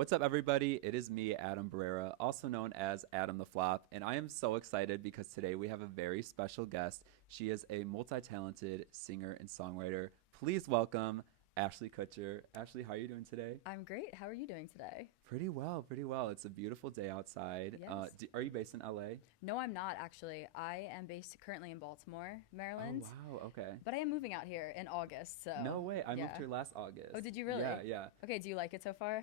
What's up, everybody? It is me, Adam Barrera, also known as Adam the Flop, and I am so excited because today we have a very special guest. She is a multi-talented singer and songwriter. Please welcome Ashley Kutcher. Ashley, how are you doing today? I'm great. How are you doing today? Pretty well, pretty well. It's a beautiful day outside. Yes. Are you based in LA? No, I'm not actually. I am based currently in Baltimore, Oh, Maryland, wow, okay. but I am moving out here in August. So, No way. I moved yeah. here last August. Oh, did you really? Yeah, yeah. Okay, do you like it so far?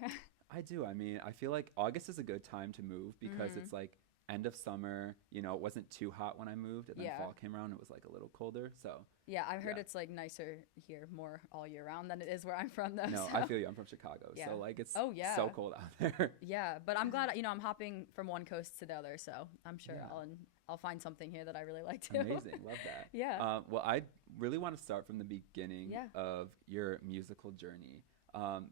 I do. I mean, I feel like August is a good time to move because hmm it's like end of summer. It wasn't too hot when I moved, and then Yeah. fall came around. It was like a little colder. So, Yeah, I've heard yeah. it's like nicer here more all year round than it is where I'm from though. No, I So, feel you. I'm from Chicago, yeah. so like it's Oh, yeah. so cold out there. Yeah, but I'm glad, I'm hopping from one coast to the other, so I'm sure Yeah. I'll find something here that I really like too. Amazing. Love that. Yeah. Well, I really want to start from the beginning Yeah. of your musical journey.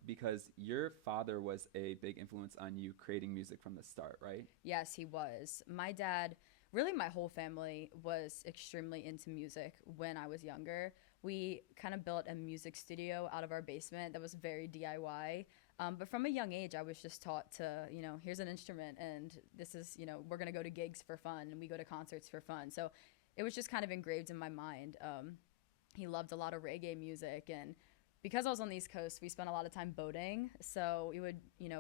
Because your father was a big influence on you creating music from the start, right? Yes, he was. My dad, really, my whole family was extremely into music when I was younger. We kind of built a music studio out of our basement that was very DIY. But from a young age, I was just taught to, here's an instrument and this is, we're going to go to gigs for fun and we go to concerts for fun. So it was just kind of engraved in my mind. He loved a lot of reggae music, and because I was on the East Coast, we spent a lot of time boating. So we would,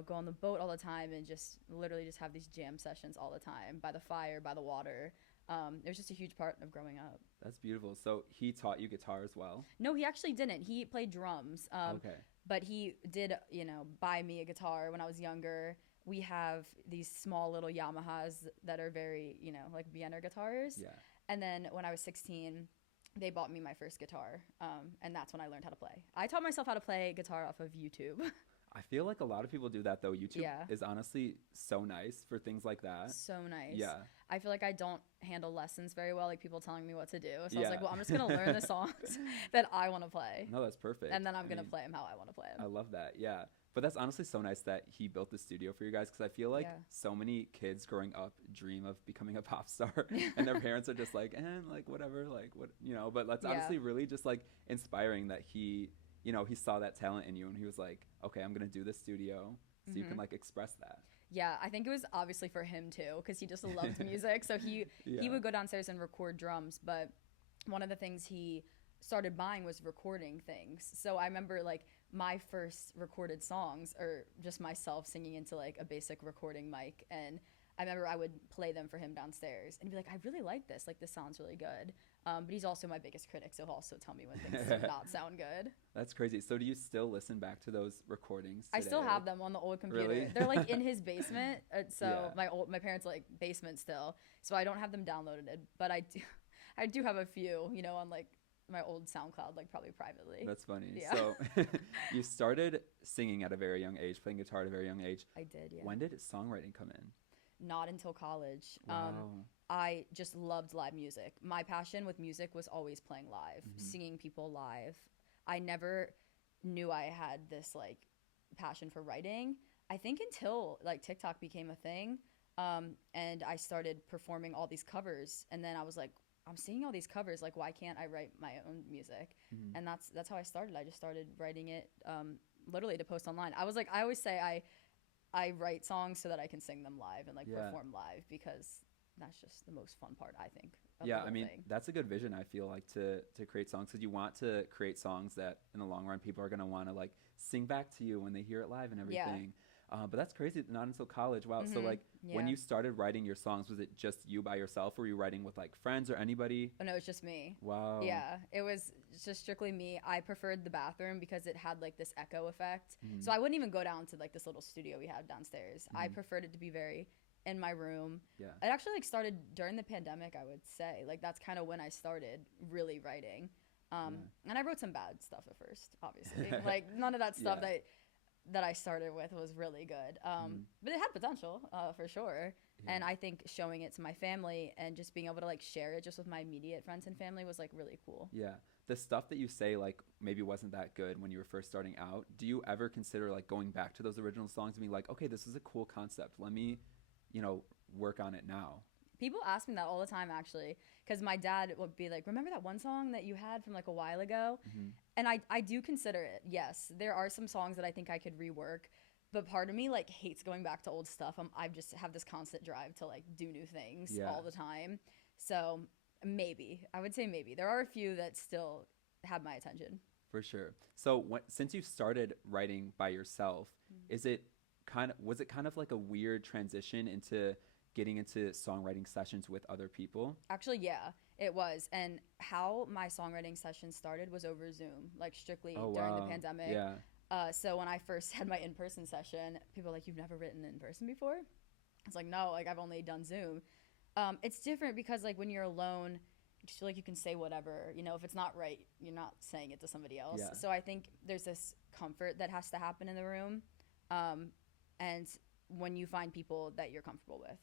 go on the boat all the time and just literally just have these jam sessions all the time by the fire, by the water. It was just a huge part of growing up. That's beautiful. So he taught you guitar as well? No, he actually didn't. He played drums. Okay. But he did, buy me a guitar when I was younger. We have these small little Yamahas that are very, like beginner guitars. Yeah. And then when I was 16, they bought me my first guitar, and that's when I learned how to play. I taught myself how to play guitar off of YouTube. I feel like a lot of people do that though. YouTube Yeah. is honestly so nice for things like that. So nice. Yeah. I feel like I don't handle lessons very well, like people telling me what to do. So I was Yeah. like, well, I'm just going to learn the songs that I want to play, No, that's perfect. and then I'm I going to mean, play them how I want to play I them. love that. Yeah. But that's honestly so nice that he built the studio for you guys because I feel like Yeah. so many kids growing up dream of becoming a pop star and their parents are just like, like whatever, like what. But that's Yeah. honestly really just like inspiring that he saw that talent in you and he was like, okay, I'm going to do this studio so you can hmm like express that. Yeah, I think it was obviously for him too, because he just loved music. So he Yeah. would go downstairs and record drums, but one of the things he started buying was recording things. So I remember like my first recorded songs are just myself singing into like a basic recording mic, and I remember I would play them for him downstairs and be like, I really like this. Like, this sounds really good. But he's also my biggest critic, so he'll also tell me when things do not sound good. That's crazy. So do you still listen back to those recordings I still today? have them on the old computer. Really? They're like in his basement. So Yeah. my parents like basement still. So I don't have them downloaded, but I do I do have a few, on like my old SoundCloud, like probably privately. That's funny. Yeah. So you started singing at a very young age, playing guitar at a very young age. I did, yeah. When did songwriting come in? Not until college. Wow. I just loved live music. My passion with music was always playing live, singing people live. I never knew I had this like passion for writing. I think until like TikTok became a thing, and I started performing all these covers, and then I was like, I'm seeing all these covers. Like, why can't I write my own music? Mhm. And that's how I started. I just started writing it, literally to post online. I always say I write songs so that I can sing them live and like Yeah. perform live, because that's just the most fun part, I think, of the Yeah, I whole mean, thing. that's a good vision, I feel like, to create songs because you want to create songs that in the long run people are going to want to like sing back to you when they hear it live and Yeah. everything. But that's crazy. Not until college. Wow. So like when Yeah. you started writing your songs, was it just you by yourself? Or were you writing with like friends or anybody? Oh no, it's just me. Wow. Yeah, it was just strictly me. I preferred the bathroom because it had like this echo effect. Mhm. So I wouldn't even go down to like this little studio we had downstairs. I Mhm. preferred it to be very in my room. Yeah. It actually like started during the pandemic, I would say. Like that's kind of when I started really writing. And I wrote some bad stuff at first, obviously. Like none of that stuff Yeah. that I started with was really good. But it had potential, for sure. And Yeah. I think showing it to my family and just being able to like share it just with my immediate friends and family was like really cool. Yeah. The stuff that you say like maybe wasn't that good when you were first starting out. Do you ever consider like going back to those original songs and being like, okay, this is a cool concept. Let me, work on it now. People ask me that all the time, actually, because my dad would be like, remember that one song that you had from like a while ago? Hmm. And I do consider it, yes. There are some songs that I think I could rework. but part of me like hates going back to old stuff. I just have this constant drive to like do new things Yeah. all the time. So maybe I would say maybe there are a few that still have my attention. For sure. So since you started writing by yourself, is it was it kind of like a weird transition into getting into songwriting sessions with other people? Actually, yeah, it was. And how my songwriting session started was over Zoom, like strictly Oh during the wow. pandemic. Yeah. So when I first had my in-person session, people were like, "You've never written in person before?" I was like, "No, like I've only done Zoom." It's different because like when you're alone, you just feel like you can say whatever. You know, if it's not right, you're not saying it to somebody else. Yeah. So I think there's this comfort that has to happen in the room, and when you find people that you're comfortable with,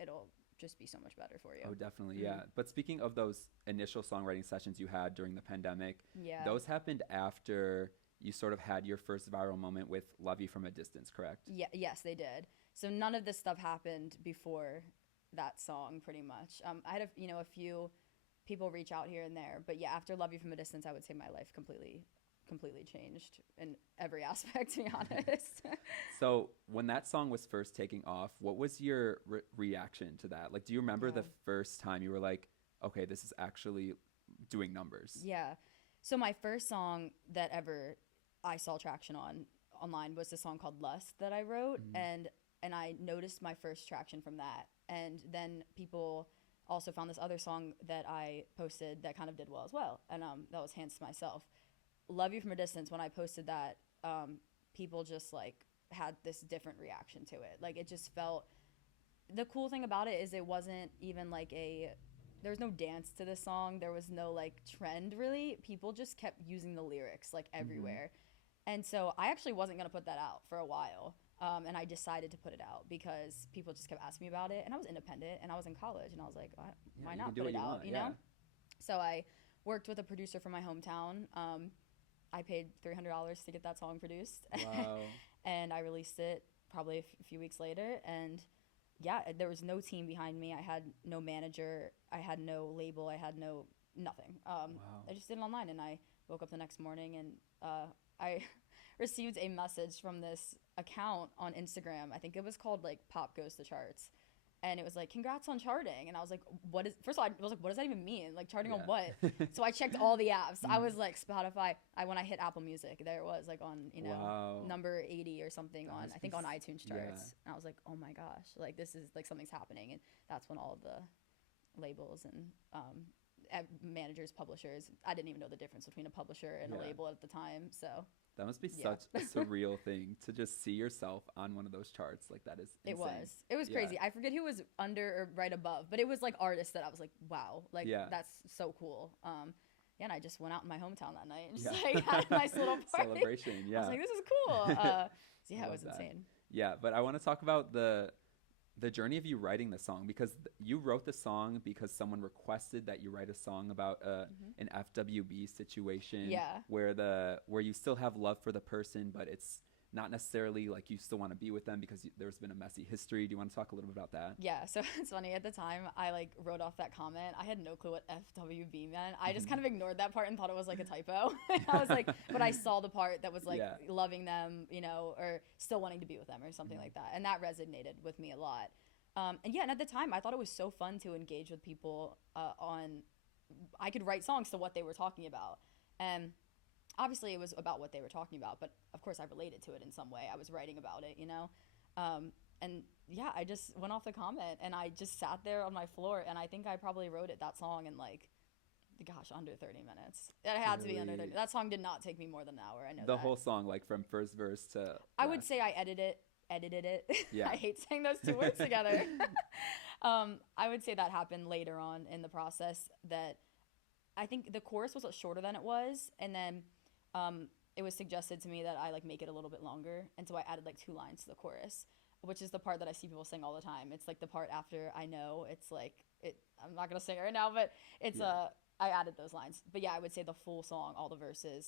it'll just be so much better for you. Oh, definitely. Yeah. But speaking of those initial songwriting sessions you had during the pandemic, Yeah. those happened after you sort of had your first viral moment with Love You from a Distance, correct? Yeah, yes, they did. So none of this stuff happened before that song, pretty much. I had a few people reach out here and there, but yeah, after Love You from a Distance, I would say my life completely changed in every aspect, to be honest. So when that song was first taking off, what was your reaction to that? Like, do you remember the first time you were like, okay, this is actually doing numbers? Yeah. So my first song that ever I saw traction online was the song called Lust that I wrote, and I noticed my first traction from that. And then people also found this other song that I posted that kind of did well as well, and that was Hands to Myself. Love You from a Distance, when I posted that, people just like had this different reaction to it. Like it just felt, the cool thing about it is it wasn't even like there was no dance to this song. There was no like trend really. People just kept using the lyrics like everywhere. And so I actually wasn't going to put that out for a while. And I decided to put it out because people just kept asking me about it. And I was independent and I was in college and I was like, why not put it out, you know? So I worked with a producer from my hometown. I paid $300 to get that song produced. Wow. And I released it probably a few weeks later. And yeah, there was no team behind me. I had no manager. I had no label. I had nothing. Wow. I just did it online, and I woke up the next morning and I received a message from this account on Instagram. I think it was called like Pop Goes to Charts. And it was like, congrats on charting. And I was like, first of all, I was like, what does that even mean? Like charting on what? So I checked all the apps. I was like Spotify. When I hit Apple Music, there it was like on, number 80 or something on, I think on iTunes charts. Yeah. And I was like, oh my gosh, like this is like something's happening. And that's when all of the labels and managers, publishers, I didn't even know the difference between a publisher and a label at the time. So that must be such a surreal thing to just see yourself on one of those charts. Like that is insane. It was crazy. I forget who was under or right above, but it was like artists that I was like, wow, like that's so cool. And I just went out in my hometown that night and just like had a nice little party. Celebration. Yeah. I was like, this is cool. So yeah, it was insane. Yeah, but I want to talk about the journey of you writing the song, because you wrote the song because someone requested that you write a song about an FWB situation where you still have love for the person, but it's not necessarily like you still want to be with them because there's been a messy history. Do you want to talk a little bit about that? Yeah, so it's funny. At the time, I like wrote off that comment. I had no clue what FWB meant. I just kind of ignored that part and thought it was like a typo. I was like, but I saw the part that was like loving them, or still wanting to be with them or something like that. And that resonated with me a lot. And at the time, I thought it was so fun to engage with people I could write songs to what they were talking about. And obviously it was about what they were talking about, but of course I related to it in some way. I was writing about it, and yeah, I just went off the comment and I just sat there on my floor, and I think I probably wrote it, that song, in like, gosh, under 30 minutes. It had to be under 30. That song did not take me more than an hour. I know the whole song, like from first verse to I would say I edited it. Yeah. I hate saying those two words together. I would say that happened later on in the process, that I think the chorus was shorter than it was, and then it was suggested to me that I like make it a little bit longer, and so I added like 2 lines to the chorus, which is the part that I see people sing all the time. It's like the part after I know. It's like I'm not gonna sing it right now, but it's I added those lines. But yeah, I would say the full song, all the verses,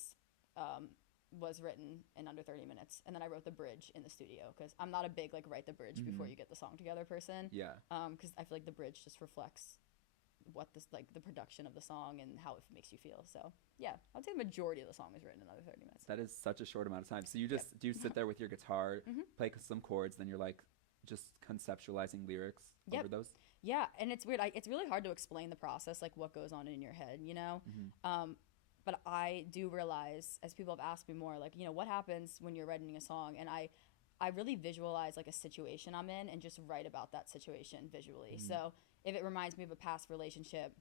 was written in under 30 minutes, and then I wrote the bridge in the studio, because I'm not a big like write the bridge before you get the song together person. Yeah. Because I feel like the bridge just reflects what this like the production of the song and how it makes you feel. So yeah, I'd say the majority of the song is written in another 30 minutes. That is such a short amount of time. So you just do you sit there with your guitar, play some chords, then you're like just conceptualizing lyrics over those? Yeah, and it's weird. It's really hard to explain the process, like what goes on in your head, you know? But I do realize, as people have asked me more, like, you know, what happens when you're writing a song? And I really visualize like a situation I'm in and just write about that situation visually. So if it reminds me of a past relationship,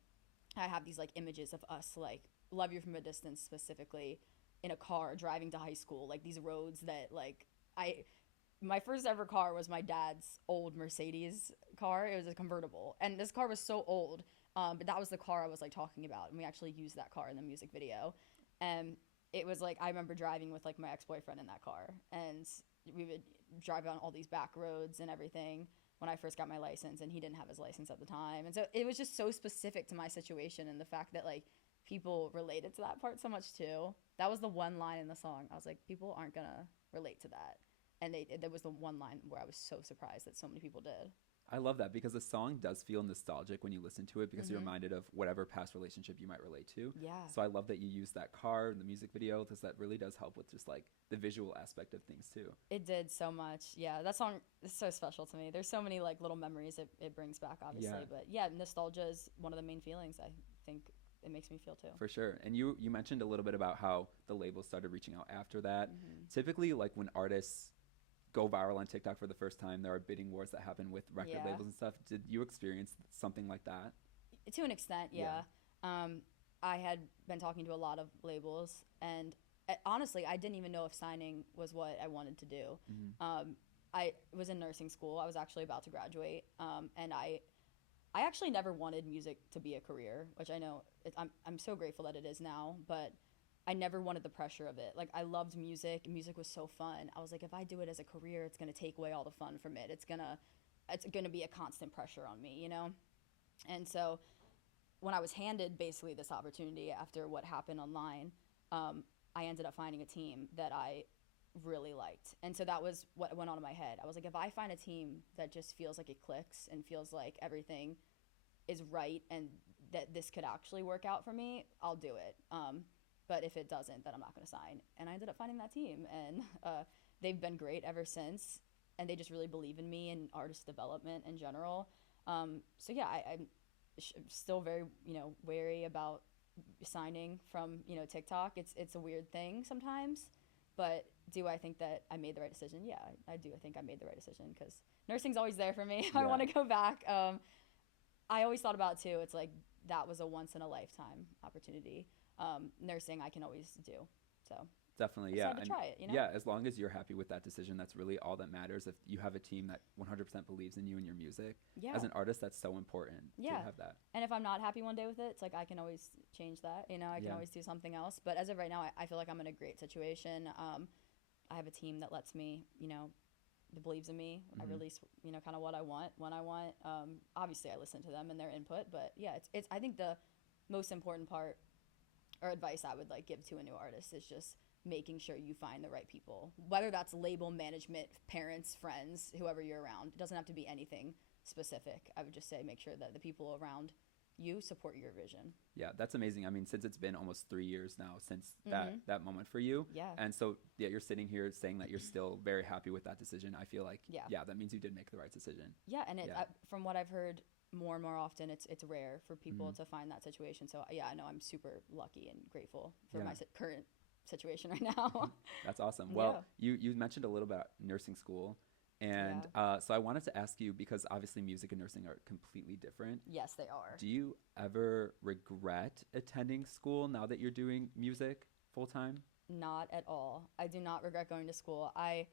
I have these like images of us, like Love You from a Distance specifically, in a car driving to high school, like these roads that like my first ever car was my dad's old Mercedes car. It was a convertible, and this car was so old, but that was the car I was like talking about, and we actually used that car in the music video. And it was like I remember driving with like my ex-boyfriend in that car, and we would drive on all these back roads and everything when I first got my license, and he didn't have his license at the time. And so it was just so specific to my situation, and the fact that like people related to that part so much too. That was the one line in the song. I was like, people aren't gonna relate to that. And there was the one line where I was so surprised that so many people did. I love that because the song does feel nostalgic when you listen to it because you're reminded of whatever past relationship you might relate to. Yeah. So I love that you use that car in the music video because that really does help with just like the visual aspect of things too. It did so much. Yeah, that song is so special to me. There's so many like little memories it brings back, obviously. Yeah. But yeah, nostalgia is one of the main feelings I think it makes me feel too. For sure. And you mentioned a little bit about how the labels started reaching out after that. Typically, like when artists go viral on TikTok for the first time, there are bidding wars that happen with record labels and stuff. Did you experience something like that? To an extent, yeah. I had been talking to a lot of labels, and honestly, I didn't even know if signing was what I wanted to do. I was in nursing school. I was actually about to graduate, and I actually never wanted music to be a career, which I know I'm so grateful that it is now, but I never wanted the pressure of it. Like I loved music. Music was so fun. I was like, if I do it as a career, it's going to take away all the fun from it. It's going to be a constant pressure on me, you know? And so when I was handed basically this opportunity after what happened online, I ended up finding a team that I really liked. And so that was what went on in my head. I was like, if I find a team that just feels like it clicks and feels like everything is right and that this could actually work out for me, I'll do it. But if it doesn't, then I'm not going to sign. And I ended up finding that team, and they've been great ever since. And they just really believe in me and artist development in general. So yeah, I'm still very, wary about signing from, TikTok. It's a weird thing sometimes. But do I think that I made the right decision? Yeah, I do. I think I made the right decision because nursing's always there for me. I want to go back. I always thought about it too. It's like that was a once in a lifetime opportunity. Nursing I can always do. So definitely, yeah. To try it, Yeah, as long as you're happy with that decision, that's really all that matters. If you have a team that 100% believes in you and your music, as an artist, that's so important to have that. And if I'm not happy one day with it, it's like I can always change that. I can always do something else. But as of right now, I feel like I'm in a great situation. I have a team that lets me, that believes in me. I release, kind of what I want when I want. Obviously, I listen to them and their input. But yeah, it's I think the most important part or advice I would like give to a new artist is just making sure you find the right people, whether that's label management, parents, friends, whoever you're around. It doesn't have to be anything specific. I would just say make sure that the people around you support your vision. Yeah, that's amazing. I mean, since it's been almost 3 years now since that moment for you. Yeah. And so you're sitting here saying that you're still very happy with that decision. I feel like, that means you did make the right decision. Yeah, and from what I've heard more and more often, it's rare for people to find that situation. So yeah, I know I'm super lucky and grateful for my current situation right now. That's awesome. Well, you mentioned a little about nursing school. And so I wanted to ask you, because obviously music and nursing are completely different. Yes, they are. Do you ever regret attending school now that you're doing music full time? Not at all. I do not regret going to school. I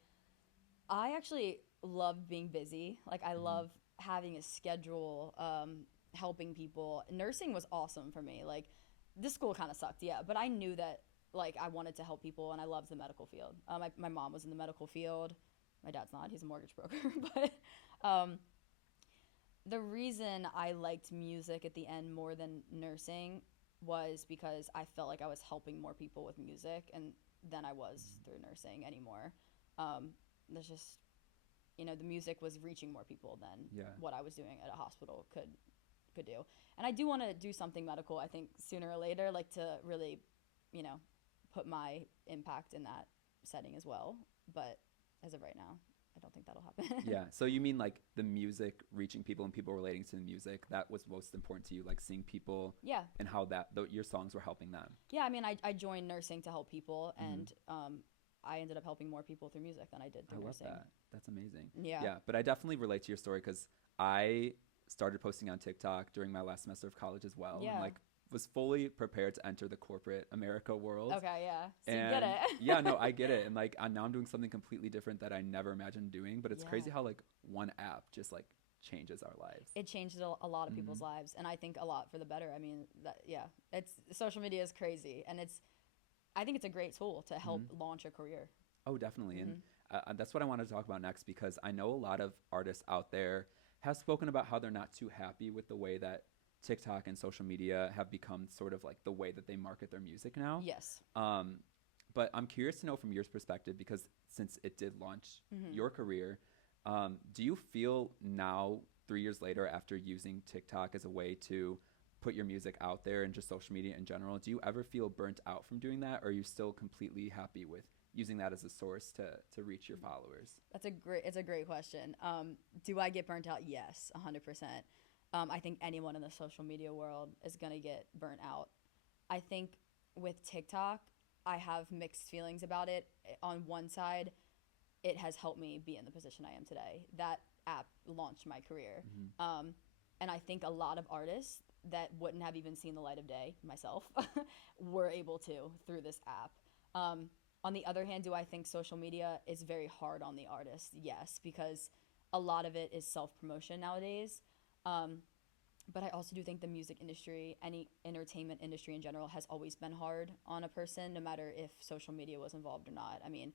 actually love being busy. Like I love having a schedule, helping people. Nursing was awesome for me. Like this school kind of sucked, but I knew that like I wanted to help people and I loved the medical field. My mom was in the medical field. My dad's not. He's a mortgage broker. But the reason I liked music at the end more than nursing was because I felt like I was helping more people with music and than I was through nursing anymore. There's just, the music was reaching more people than what I was doing at a hospital could could do. And I do want to do something medical, I think, sooner or later, like to really, you know, put my impact in that setting as well. But as of right now, I don't think that'll happen. Yeah. So you mean like the music reaching people and people relating to the music, that was most important to you, like seeing people Yeah. and how your songs were helping them. Yeah, I mean, I joined nursing to help people, and I ended up helping more people through music than I did through I love nursing. that. That's amazing. Yeah. Yeah. But I definitely relate to your story because I started posting on TikTok during my last semester of college as well. Yeah. And like was fully prepared to enter the corporate America world. Okay, yeah. So And you get it. yeah, no, I get it. And like now I'm doing something completely different that I never imagined doing. But it's Yeah. crazy how like one app just like changes our lives. It changed a lot of people's lives, and I think a lot for the better. I mean, it's social media is crazy, and I think it's a great tool to help launch a career. Oh, definitely. And that's what I wanted to talk about next because I know a lot of artists out there have spoken about how they're not too happy with the way that TikTok and social media have become sort of like the way that they market their music now. Yes. But I'm curious to know from your perspective, because since it did launch your career, do you feel now, 3 years later, after using TikTok as a way to put your music out there and just social media in general, do you ever feel burnt out from doing that? Or are you still completely happy with using that as a source to reach your followers? It's a great question. Do I get burnt out? Yes, 100%. I think anyone in the social media world is going to get burnt out. I think with TikTok, I have mixed feelings about it. On one side, it has helped me be in the position I am today. That app launched my career. And I think a lot of artists that wouldn't have even seen the light of day, myself, were able to through this app. On the other hand, do I think social media is very hard on the artist? Yes, because a lot of it is self-promotion nowadays. But I also do think the music industry, any entertainment industry in general, has always been hard on a person, no matter if social media was involved or not. I mean,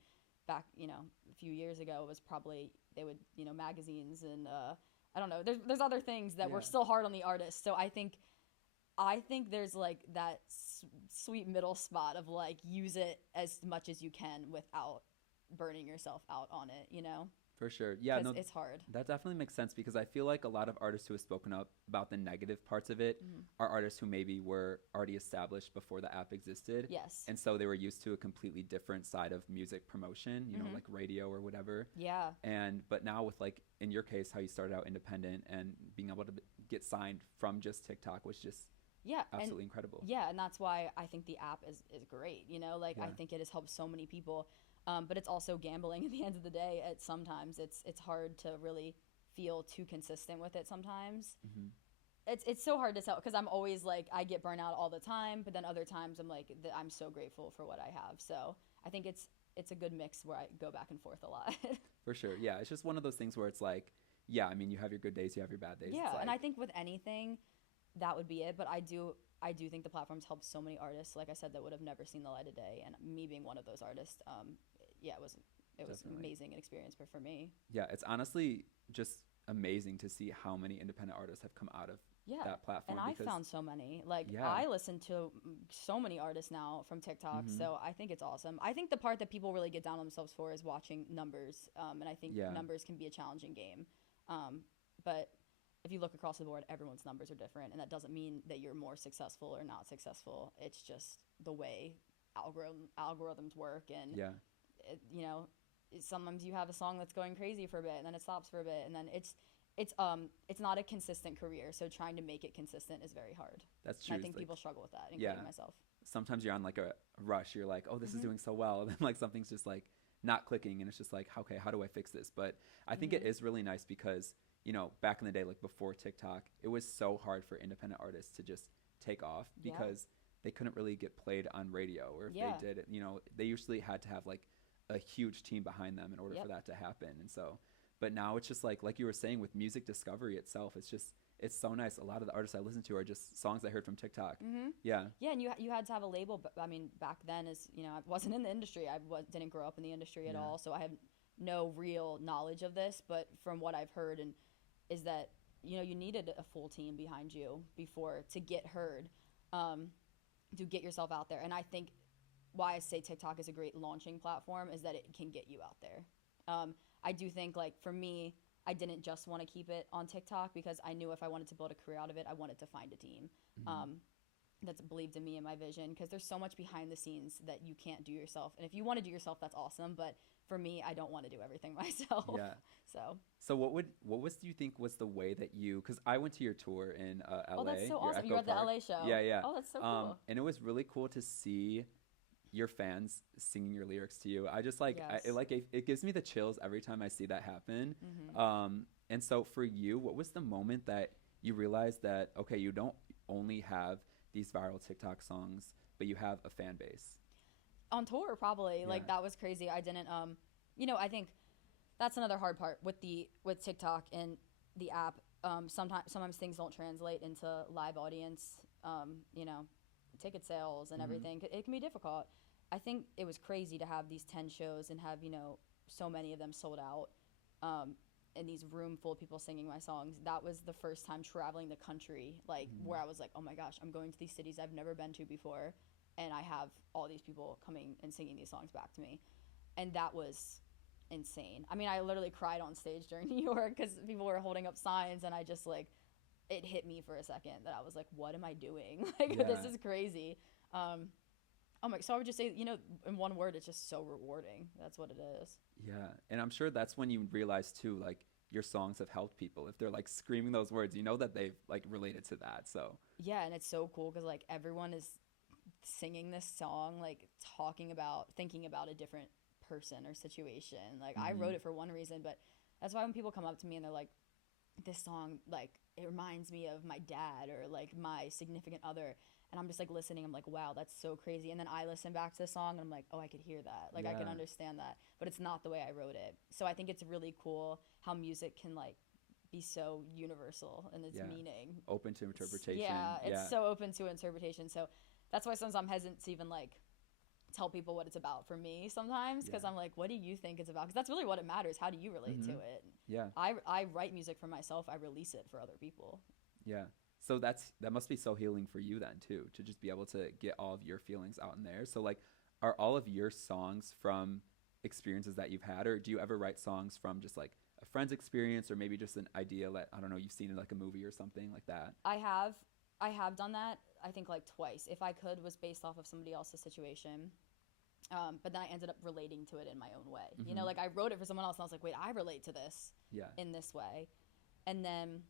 back, a few years ago, it was probably, they would, magazines and, I don't know, there's other things that were still hard on the artist. So I think there's like that sweet middle spot of like, use it as much as you can without burning yourself out on it, For sure. Yeah, no, it's hard. That definitely makes sense because I feel like a lot of artists who have spoken up about the negative parts of it are artists who maybe were already established before the app existed. Yes. And so they were used to a completely different side of music promotion, like radio or whatever. Yeah. But now with like, in your case, how you started out independent and being able to get signed from just TikTok was just absolutely incredible. Yeah, and that's why I think the app is great, I think it has helped so many people. But it's also gambling at the end of the day. Sometimes it's hard to really feel too consistent with it sometimes. It's so hard to tell because I'm always like, I get burnt out all the time, but then other times I'm like, I'm so grateful for what I have. So I think it's a good mix where I go back and forth a lot. For sure. Yeah, it's just one of those things where it's like, yeah, I mean, you have your good days, you have your bad days. Yeah, it's like, and I think with anything, that would be it. But I do think the platform's helped so many artists, like I said, that would have never seen the light of day. And me being one of those artists, it was Definitely. amazing an experience for me. Yeah, it's honestly just amazing to see how many independent artists have come out of that platform. And I found so many. Like, Yeah. I listen to so many artists now from TikTok, so I think it's awesome. I think the part that people really get down on themselves for is watching numbers, and I think numbers can be a challenging game. But if you look across the board, everyone's numbers are different, and that doesn't mean that you're more successful or not successful. It's just the way algorithms work, and sometimes you have a song that's going crazy for a bit, and then it stops for a bit, and then it's not a consistent career. So trying to make it consistent is very hard. That's true. And I think people struggle with that, including myself. Sometimes you're on like a rush. You're like, oh, this is doing so well. And then like something's just like not clicking. And it's just like, okay, how do I fix this? But I think it is really nice because, back in the day, like before TikTok, it was so hard for independent artists to just take off because they couldn't really get played on radio. Or if they did, they usually had to have like a huge team behind them in order for that to happen. And so, but now it's just like you were saying with music discovery itself, it's so nice. A lot of the artists I listen to are just songs I heard from TikTok. Yeah. Yeah, and you had to have a label. But I mean, back then, I wasn't in the industry. Didn't grow up in the industry at all, so I have no real knowledge of this. But from what I've heard, is that you needed a full team behind you to get heard, to get yourself out there. And I think why I say TikTok is a great launching platform is that it can get you out there. I do think, like, for me, I didn't just want to keep it on TikTok because I knew if I wanted to build a career out of it, I wanted to find a team that's believed in me and my vision, because there's so much behind the scenes that you can't do yourself. And if you want to do yourself, that's awesome. But for me, I don't want to do everything myself. Yeah. So. So what was do you think was the way that you, because I went to your tour in LA. Oh, that's so your awesome. Echo You were at the Park. LA show. Yeah, yeah. Oh, that's so cool. And it was really cool to see your fans singing your lyrics to you. I just like Yes. it gives me the chills every time I see that happen. Mm-hmm. And so for you, what was the moment that you realized that okay, you don't only have these viral TikTok songs, but you have a fan base? On tour, probably. Like, Yeah. that was crazy. I didn't I think that's another hard part with TikTok and the app. Sometimes things don't translate into live audience, you know, ticket sales and everything. It can be difficult. I think it was crazy to have these 10 shows and have, so many of them sold out, and these room full of people singing my songs. That was the first time traveling the country, like, where I was like, oh my gosh, I'm going to these cities I've never been to before, and I have all these people coming and singing these songs back to me. And that was insane. I mean, I literally cried on stage during New York because people were holding up signs, and I just, like, it hit me for a second that I was like, what am I doing? Like, Yeah. this is crazy. So I would just say, in one word, it's just so rewarding. That's what it is. Yeah. And I'm sure that's when you realize too, like your songs have helped people. If they're like screaming those words, you know that they've like related to that. So Yeah, and it's so cool because, like, everyone is singing this song, like, thinking about a different person or situation. Like, I wrote it for one reason, but that's why when people come up to me and they're like, this song, like, it reminds me of my dad or, like, my significant other, and I'm just, like, listening, I'm like, wow, that's so crazy. And then I listen back to the song and I'm like, oh, I could hear that. Like, I can Yeah. understand that, but it's not the way I wrote it. So I think it's really cool how music can, like, be so universal in its Yeah. meaning. Open to interpretation. Yeah, it's so open to interpretation. So that's why sometimes I'm hesitant to even, like, tell people what it's about for me sometimes, because Yeah. I'm like, what do you think it's about? Because that's really what it matters. How do you relate to it? Yeah. I write music for myself. I release it for other people. Yeah. So that must be so healing for you then too, to just be able to get all of your feelings out in there. So like, are all of your songs from experiences that you've had, or do you ever write songs from just like a friend's experience, or maybe just an idea that, I don't know, you've seen in like a movie or something like that? I have done that, I think, like, twice. If I Could was based off of somebody else's situation. But then I ended up relating to it in my own way. Like, I wrote it for someone else and I was like, wait, I relate to this Yeah. in this way. And then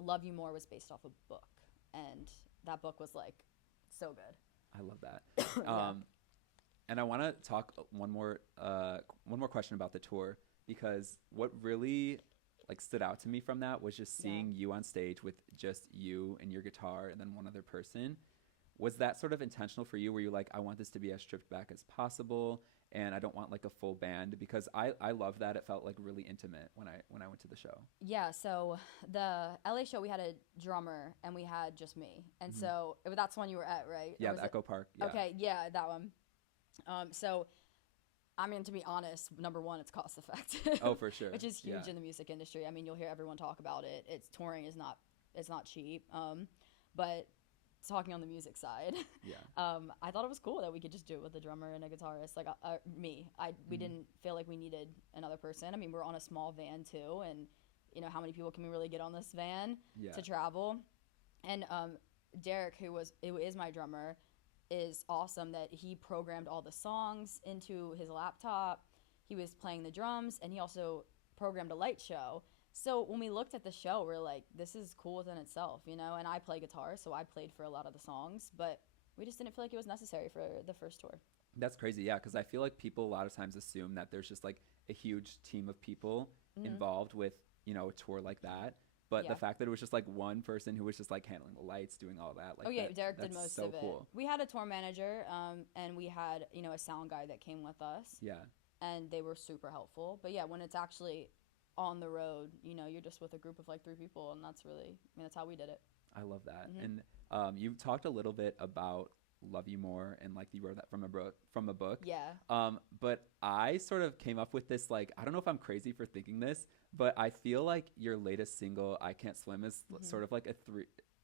Love You More was based off a book. And that book was, like, so good. I love that. And I want to talk one more question about the tour, because what really like stood out to me from that was just seeing you on stage with just you and your guitar and then one other person. Was that sort of intentional for you? Were you like, I want this to be as stripped back as possible, and I don't want like a full band? Because I love that. It felt like really intimate when I went to the show. Yeah, so the LA show, we had a drummer and we had just me. And so that's the one you were at, right? Yeah, the Echo Park. Yeah. Okay, yeah, that one. So, I mean, to be honest, number one, it's cost effective. Oh, for sure. Which is huge Yeah. in the music industry. I mean, you'll hear everyone talk about it. Touring is not cheap. But talking on the music side, Yeah. I thought it was cool that we could just do it with a drummer and a guitarist. Like, we didn't feel like we needed another person. I mean, we're on a small van too, and how many people can we really get on this van to travel? And Derek, who is my drummer, is awesome that he programmed all the songs into his laptop. He was playing the drums, and he also programmed a light show. So when we looked at the show, we're like, this is cool within itself, and I play guitar, so I played for a lot of the songs, but we just didn't feel like it was necessary for the first tour. That's crazy, yeah, because I feel like people a lot of times assume that there's just like a huge team of people involved with, a tour like that. But the fact that it was just like one person who was just like handling the lights, doing all that. Like Derek did most of it. Cool. We had a tour manager, and we had, a sound guy that came with us. Yeah. And they were super helpful. But yeah, when it's actually on the road, you're just with a group of like 3 people, and that's how we did it. I love that. And you talked a little bit about Love You More, and like you wrote that from a book. Yeah. But I sort of came up with this, like, I don't know if I'm crazy for thinking this, but I feel like your latest single, I Can't Swim, is sort of like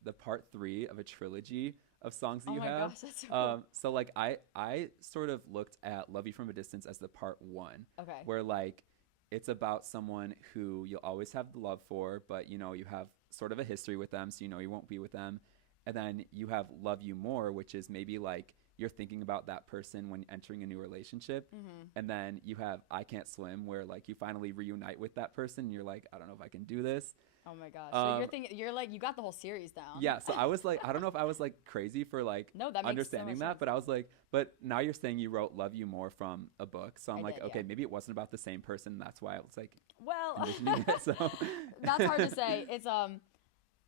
the part 3 of a trilogy of songs that you have. Oh my gosh, that's so cool. So like I sort of looked at Love You From a Distance as the part 1. Okay. Where like it's about someone who you'll always have the love for, but you know, you have sort of a history with them, so you know you won't be with them. And then you have love you more, which is maybe like you're thinking about that person when entering a new relationship. Mm-hmm. And then you have I can't swim, where like you finally reunite with that person and you're like, I don't know if I can do this. Oh my gosh. So Um, you're like, you got the whole series down. yeah, so I was like, I don't know if I was like crazy for like No, that makes so understanding much that, sense. but I was like, but now you're saying you wrote Love You More from a book. So I'm I like, did, okay, yeah. maybe it wasn't about the same person. That's why I was like Well, envisioning it. So that's hard to say. It's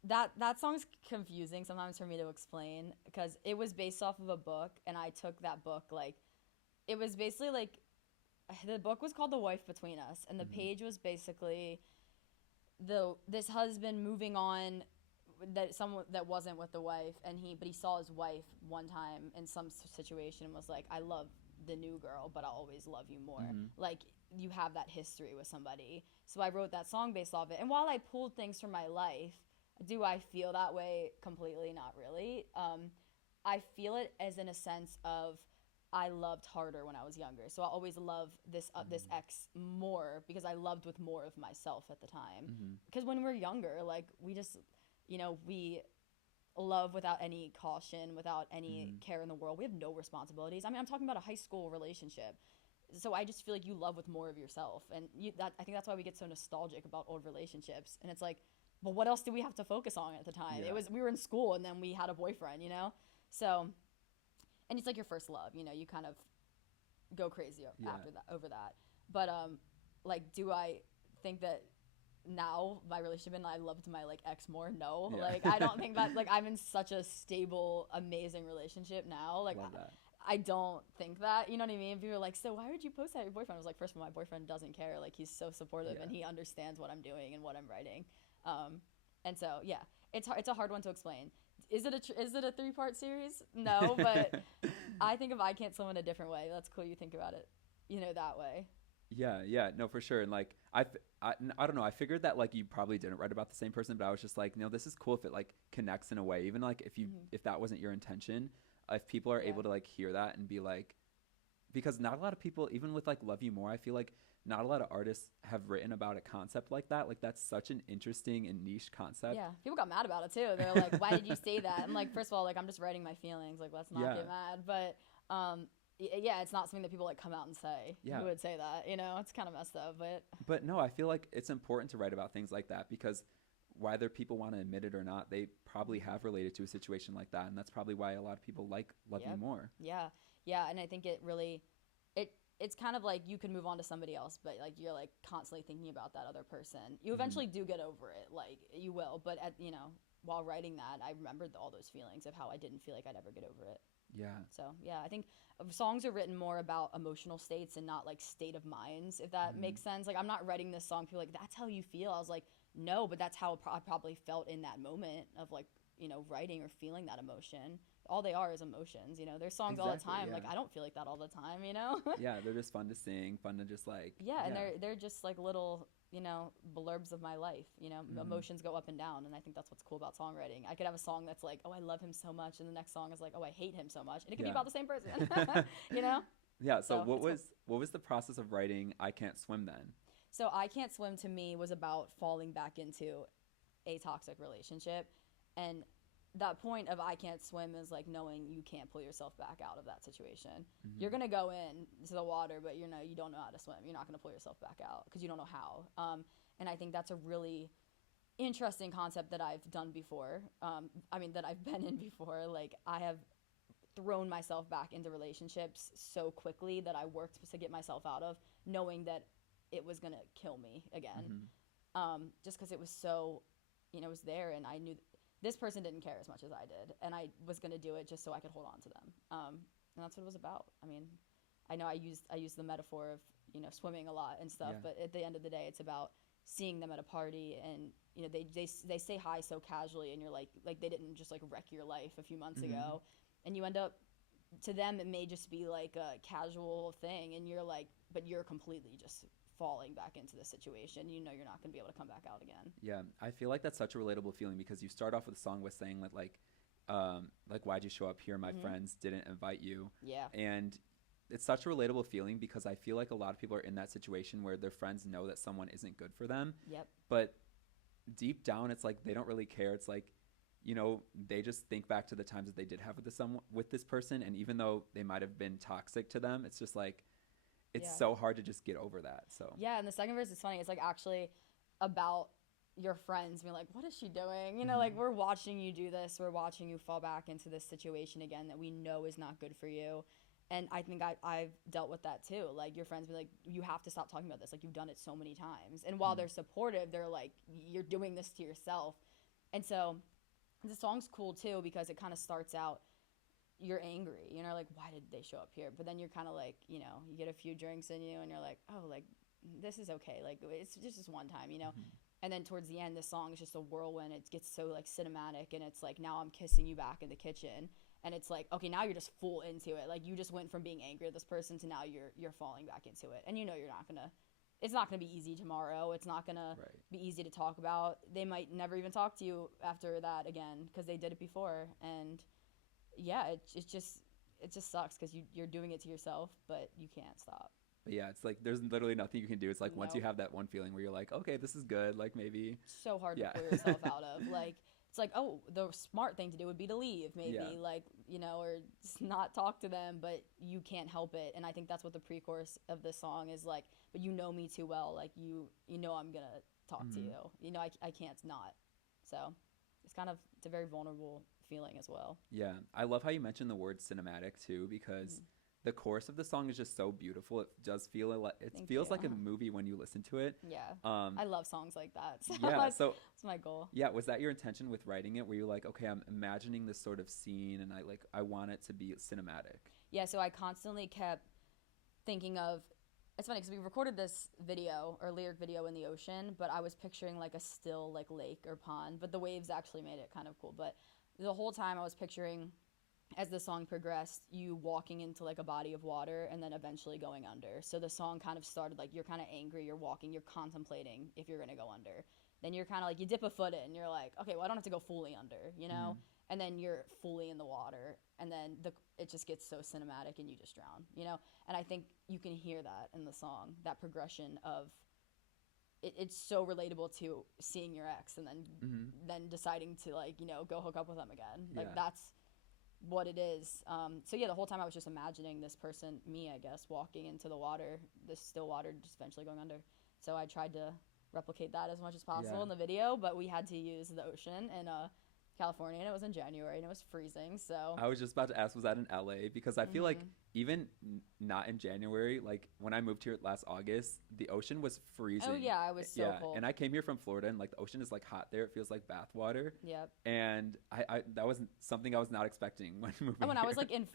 that song's confusing sometimes for me to explain because it was based off of a book, and I took that book like it was basically like the book was called The Wife Between Us, and the Mhm. page was basically this husband moving on, that someone that wasn't with the wife, and he saw his wife one time in some situation and was like, I love the new girl, but I'll always love you more. Mhm. Like, you have that history with somebody. So I wrote that song based off it. And while I pulled things from my life, do I feel that way completely? Not really. I feel it as in a sense of I loved harder when I was younger. So I always love this ex more because I loved with more of myself at the time. Mhm. Because when we're younger, like we just, we love without any caution, without any Mhm. care in the world. We have no responsibilities. I mean, I'm talking about a high school relationship. So I just feel like you love with more of yourself, and I think that's why we get so nostalgic about old relationships. And it's like, but what else do we have to focus on at the time? Yeah. We were in school, and then we had a boyfriend. So, and it's like your first love. You kind of go crazy Yeah. after that over that. But like, do I think that now my relationship and I loved my like ex more? No. Yeah. Like, I don't think that, like, I'm in such a stable, amazing relationship now. Like, Love that. I don't think that, you know what I mean? People are like, so why would you post that your boyfriend? I was like, first of all, my boyfriend doesn't care. Like, he's so supportive, Yeah. and he understands what I'm doing and what I'm writing. And so, yeah, it's a hard one to explain. Is it a 3-part series? No, but I think of I Can't Swim in a different way. That's cool. You think about it, that way. Yeah, no, for sure. And like, I don't know. I figured that like you probably didn't write about the same person, but I was just like, no, this is cool if it like connects in a way. Even like if that wasn't your intention, if people are Yeah. able to like hear that and be like, because not a lot of people, even with like Love You More, I feel like not a lot of artists have written about a concept like that. Like that's such an interesting and niche concept. Yeah, people got mad about it too. They're like, "Why did you say that?" I'm like, first of all, like I'm just writing my feelings. Like, let's not Yeah. get mad. But yeah, it's not something that people like come out and say. Yeah. Who would say that? It's kind of messed up. But no, I feel like it's important to write about things like that because whether people want to admit it or not, they probably have related to a situation like that, and that's probably why a lot of people like Love You Yep. More. yeah, and I think it really, it's kind of like you can move on to somebody else, but like you're like constantly thinking about that other person. You eventually do get over it, like you will. But while writing that, I remembered all those feelings of how I didn't feel like I'd ever get over it. Yeah. So yeah, I think songs are written more about emotional states and not like state of minds, if that makes sense. Like I'm not writing this song people like that's how you feel. I was like, no, but that's how I probably felt in that moment of like writing or feeling that emotion. All they are is emotions. There's songs all the Exactly, time. yeah. Like I don't feel like that all the time. Yeah, they're just fun to sing, fun to just like Yeah, and they're just like little blurbs of my life. Emotions go up and down, and I think that's what's cool about songwriting. I could have a song that's like, oh, I love him so much, and the next song is like, oh, I hate him so much, and it could be Yeah. about the same person. Yeah, so So, what it's what was the process of writing I Can't Swim then? So I Can't Swim to me was about falling back into a toxic relationship, and that point of I Can't Swim is like knowing you can't pull yourself back out of that situation. You're gonna go in to the water, but you don't know how to swim. You're not gonna pull yourself back out because you don't know how. And I think that's a really interesting concept that I've done before. That I've been in before. Like I have thrown myself back into relationships so quickly that I worked to get myself out of, knowing that it was gonna kill me again. Just because it was so, it was there, and I knew this person didn't care as much as I did, and I was gonna do it just so I could hold on to them. And that's what it was about. I know I used the metaphor of swimming a lot and stuff, Yeah. but at the end of the day, it's about seeing them at a party, and they say hi so casually, and you're like they didn't just like wreck your life a few months ago, and you end up, to them it may just be like a casual thing, and you're like, but you're completely just falling back into the situation. You're not going to be able to come back out again. Yeah, I feel like that's such a relatable feeling because you start off with a song with saying that like why'd you show up here? My friends didn't invite you. Yeah. And it's such a relatable feeling because I feel like a lot of people are in that situation where their friends know that someone isn't good for them. Yep. But deep down, it's like they don't really care. It's like, you know, they just think back to the times that they did have with this person, and even though they might have been toxic to them, it's just like it's so hard to just get over that. So yeah, and the second verse is funny. It's like actually about your friends being like, what is she doing? You know, like, we're watching you do this. We're watching you fall back into this situation again that we know is not good for you. And I think I've dealt with that too. Like, your friends be like, you have to stop talking about this. Like, you've done it so many times. And while they're supportive, they're like, you're doing this to yourself. And so the song's cool too because it kind of starts out, you're angry. You know, like, why did they show up here? But then you're kind of like, you know, you get a few drinks in you and you're like, oh, like, this is okay. Like, it's just this one time, you know? And then towards the end, the song is just a whirlwind. It gets so, like, cinematic, and it's like, now I'm kissing you back in the kitchen. And it's like, okay, now you're just full into it. Like, you just went from being angry at this person to now you're falling back into it. And you know you're not going to – it's not going to be easy tomorrow. It's not going to be easy to talk about. They might never even talk to you after that again because they did it before. And, yeah, it just sucks because you're doing it to yourself, but you can't stop. But yeah, it's like there's literally nothing you can do. It's like once you have that one feeling where you're like, okay, this is good, like maybe. So hard to pull yourself out of. Like, it's like, oh, the smart thing to do would be to leave, maybe, like, you know, or just not talk to them, but you can't help it. And I think that's what the pre-chorus of this song is like, but you know me too well. Like, you know I'm going to talk to you. You know, I can't not. So it's a very vulnerable feeling as well. Yeah. I love how you mentioned the word cinematic too, because the chorus of the song is just so beautiful. It does feel like like a movie when you listen to it. Yeah. I love songs like that. So yeah, that's my goal. Yeah, was that your intention with writing it? Were you like, okay, I'm imagining this sort of scene and I want it to be cinematic? Yeah, so I constantly kept thinking of, it's funny because we recorded this video or lyric video in the ocean, but I was picturing like a still like lake or pond, but the waves actually made it kind of cool. But the whole time I was picturing, as the song progressed, you walking into like a body of water and then eventually going under. So the song kind of started like you're kind of angry, you're walking, you're contemplating if you're going to go under. Then you're kind of like, you dip a foot in, you're like, okay, well, I don't have to go fully under, you know? And then you're fully in the water, and then it just gets so cinematic and you just drown, you know? And I think you can hear that in the song, that progression of it's so relatable to seeing your ex and then deciding to, like, you know, go hook up with them again. Like, that's what it is. So yeah, the whole time I was just imagining this person, me, I guess, walking into the water, this still water, just eventually going under. So I tried to replicate that as much as possible in the video, but we had to use the ocean in California, and it was in January, and it was freezing. So I was just about to ask, was that in LA? Because I feel like even not in January, like when I moved here last August, the ocean was freezing. Oh yeah, I was so cold. And I came here from Florida, and like the ocean is like hot there. It feels like bath water. Yep. And I that was something I was not expecting when moving And when here. I was like in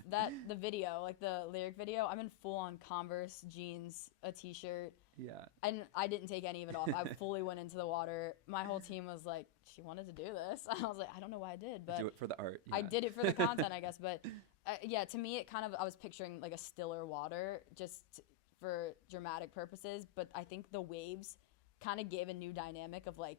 the video, like the lyric video, I'm in full on Converse jeans, a t-shirt. Yeah. And I didn't take any of it off. I fully went into the water. My whole team was like, she wanted to do this. I was like, I don't know why I did, but do it for the art. I did it for the content, I guess. But yeah, to me, it kind of, I was picturing like a stiller water just for dramatic purposes. But I think the waves kind of gave a new dynamic of like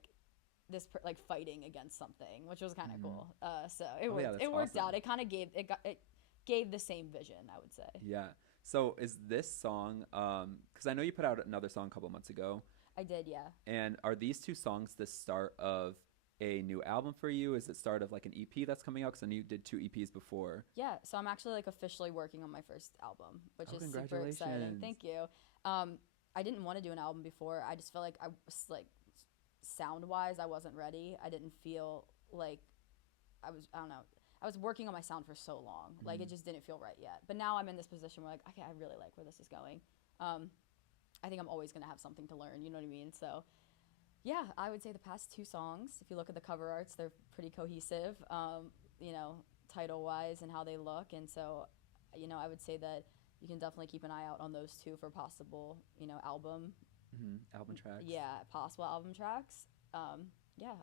this like fighting against something, which was kind of cool. So it worked out. It kind of gave the same vision, I would say. Yeah. So is this song, because I know you put out another song a couple months ago. I did, yeah. And are these two songs the start of a new album for you? Is it start of like an EP that's coming out? Because I know you did 2 EPs before. Yeah, so I'm actually like officially working on my first album, which is super exciting. Thank you. I didn't want to do an album before. I just felt like I was like, sound-wise, I wasn't ready. I didn't feel like I don't know. I was working on my sound for so long. Like, it just didn't feel right yet. But now I'm in this position where, like, okay, I really like where this is going. I think I'm always going to have something to learn, you know what I mean? So, yeah, I would say the past 2 songs, if you look at the cover arts, they're pretty cohesive, you know, title-wise and how they look. And so, you know, I would say that you can definitely keep an eye out on those 2 for possible, you know, album tracks. Yeah, possible album tracks. Yeah,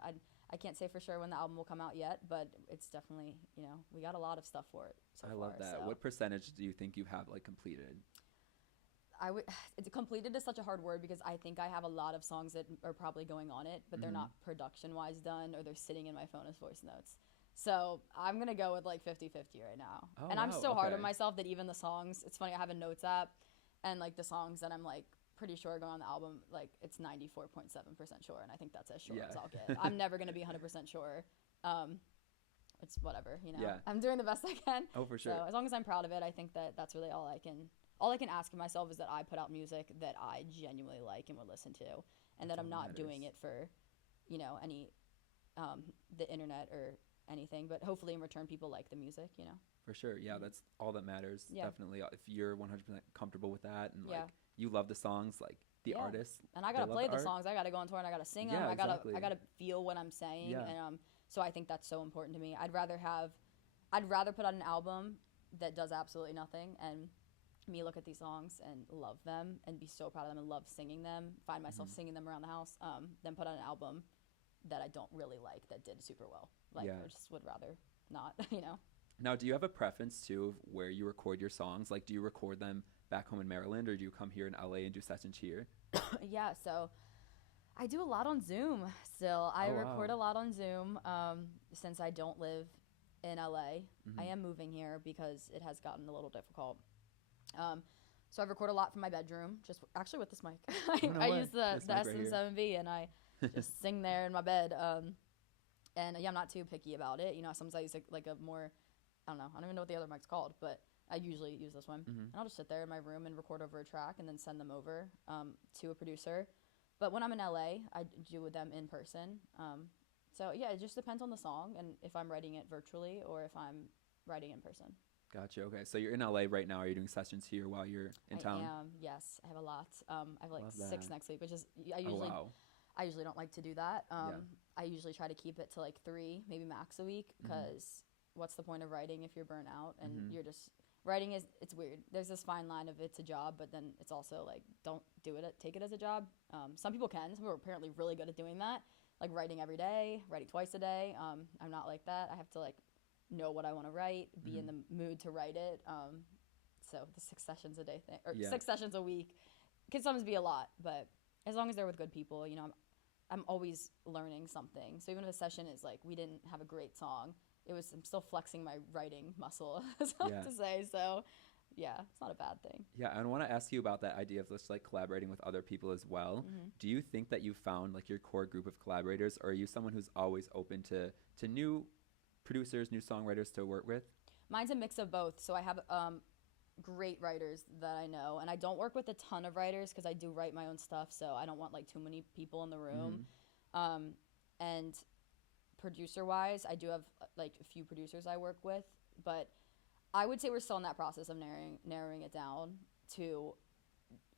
I can't say for sure when the album will come out yet, but it's definitely, you know, we got a lot of stuff for it so far. I love that. So. What percentage do you think you have, like, completed? It's completed is such a hard word because I think I have a lot of songs that are probably going on it, but they're not production-wise done, or they're sitting in my phone as voice notes. So I'm going to go with like 50-50 right now. Oh, and I'm wow, so hard on okay. myself that even the songs, it's funny, I have a notes app and like the songs that I'm like pretty sure are going on the album, like it's 94.7% sure. And I think that's as sure Yeah. as I'll get. I'm never going to be 100% sure. It's whatever, you know. Yeah. I'm doing the best I can. Oh, for sure. So as long as I'm proud of it, I think that that's really all I can ask of myself is that I put out music that I genuinely like and would listen to, and That's that all I'm that not doing matters. it for, any the internet or anything, but hopefully in return people like the music, you know. For sure. Yeah, Mhm. that's all that matters. Yeah. Definitely. If you're 100% comfortable with that and Yeah. like you love the songs, like the Yeah. artists, And I they gotta love play the the art. songs. I gotta go on tour and I gotta sing them. Yeah, I exactly. gotta feel what I'm saying, Yeah. and so I think that's so important to me. I'd rather put out an album that does absolutely nothing and me look at these songs and love them and be so proud of them and love singing them, find myself Mhm. singing them around the house, than put out an album that I don't really like that did super well. Like Yeah. I just would rather not, you know. Now, do you have a preference too of where you record your songs? Like, do you record them back home in Maryland, or do you come here in LA and do sessions here? Yeah, so I do a lot on Zoom still. I Oh, record wow. a lot on Zoom since I don't live in LA. I Hmm. am moving here because it has gotten a little difficult. So I record a lot from my bedroom, just actually with this mic. Oh, no I way. use the This mic right here. SM7B and I just sing there in my bed. And yeah, I'm not too picky about it. You know, sometimes I use like a more, I don't know, I don't even know what the other mic's called, but I usually use this one. Hmm. And I'll just sit there in my room and record over a track and then send them over to a producer. But when I'm in LA, I do with them in person. So yeah, it just depends on the song and if I'm writing it virtually or if I'm writing in person. Gotcha. Okay. So you're in LA right now. Are you doing sessions here while you're in I town? am, yes. I have a lot. I have like Love 6 that. next week, which is Oh, wow. I usually don't like to do that. Yeah. I usually try to keep it to like 3, maybe max a week, Hmm. because what's the point of writing if you're burnt out and Hmm. you're just writing is it's weird. There's this fine line of it's a job, but then it's also like don't do it, take it as a job. Some people can. Some people are apparently really good at doing that, like writing every day, writing twice a day. I'm not like that. I have to like know what I want to write, be in Hmm. the mood to write it. So the 6 sessions a day thing or Yeah. 6 sessions a week can sometimes be a lot, but as long as they're with good people, you know, I'm always learning something. So even if a session is like we didn't have a great song, I'm still flexing my writing muscle, as I Yeah. like to say. So yeah, it's not a bad thing. Yeah, I want to ask you about that idea of just like collaborating with other people as well. Hmm. Do you think that you found like your core group of collaborators, or are you someone who's always open to new producers, new songwriters to work with? Mine's a mix of both. So I have great writers that I know, and I don't work with a ton of writers because I do write my own stuff. So I don't want like too many people in the room. Hmm. And producer wise, I do have like a few producers I work with, but I would say we're still in that process of narrowing it down to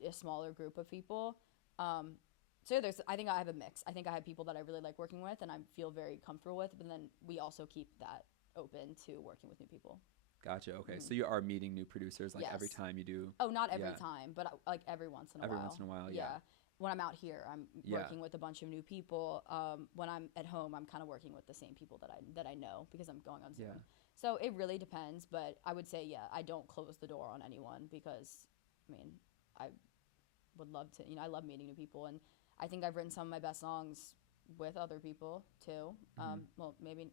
a smaller group of people. So I think I have a mix. I think I have people that I really like working with and I feel very comfortable with, but then we also keep that open to working with new people. Gotcha. Okay, Mhm. so you are meeting new producers like every Yes. time you do. Oh, not every Yeah. time, but like every once in a Every while. once in a while, yeah. When I'm out here, I'm Yeah. working with a bunch of new people. When I'm at home, I'm kind of working with the same people that I know because I'm going on Zoom. Yeah. So it really depends, but I would say yeah, I don't close the door on anyone because I mean, I would love to, you know, I love meeting new people and I think I've written some of my best songs with other people too. Mhm. Well, maybe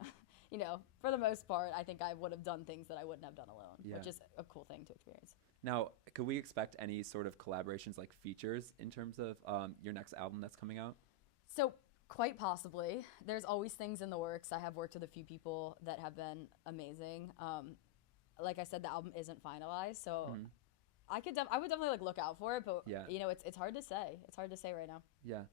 you know, for the most part, I think I would have done things that I wouldn't have done alone, Yeah. which is a cool thing to experience. Now, could we expect any sort of collaborations like features in terms of your next album that's coming out? So, quite possibly. There's always things in the works. I have worked with a few people that have been amazing. Like I said, the album isn't finalized, so Mhm. I would definitely like look out for it. But Yeah. you know, it's hard to say. It's hard to say right now. Yeah.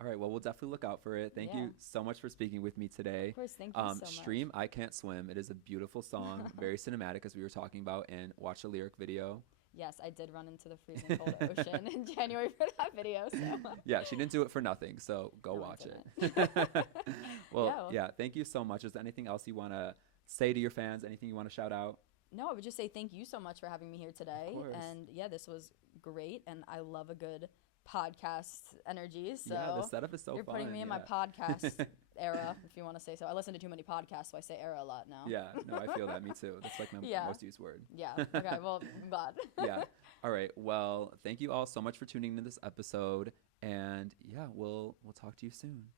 All right. Well, we'll definitely look out for it. Thank Yeah. you so much for speaking with me today. Of course, thank you so much. Stream I Can't Swim. It is a beautiful song, very cinematic, as we were talking about, and watch the lyric video. Yes, I did run into the freezing cold ocean in January for that video. So Yeah, she didn't do it for nothing, so go No, I watch it. didn't. Well, Yeah. yeah, thank you so much. Is there anything else you want to say to your fans? Anything you want to shout out? no, I would just say thank you so much for having me here today. course. And yeah, this was great, and I love a good podcast energy. So Yeah, the setup is so you're fun. putting me in my yeah. podcast era, if you want to say so. I listen to too many podcasts, so I say era a lot now. Yeah, no, I feel that. Me too. That's like my Yeah. most used word. Yeah. Okay. Well, I'm glad. Yeah. All right. Well, thank you all so much for tuning into this episode, and yeah, we'll talk to you soon.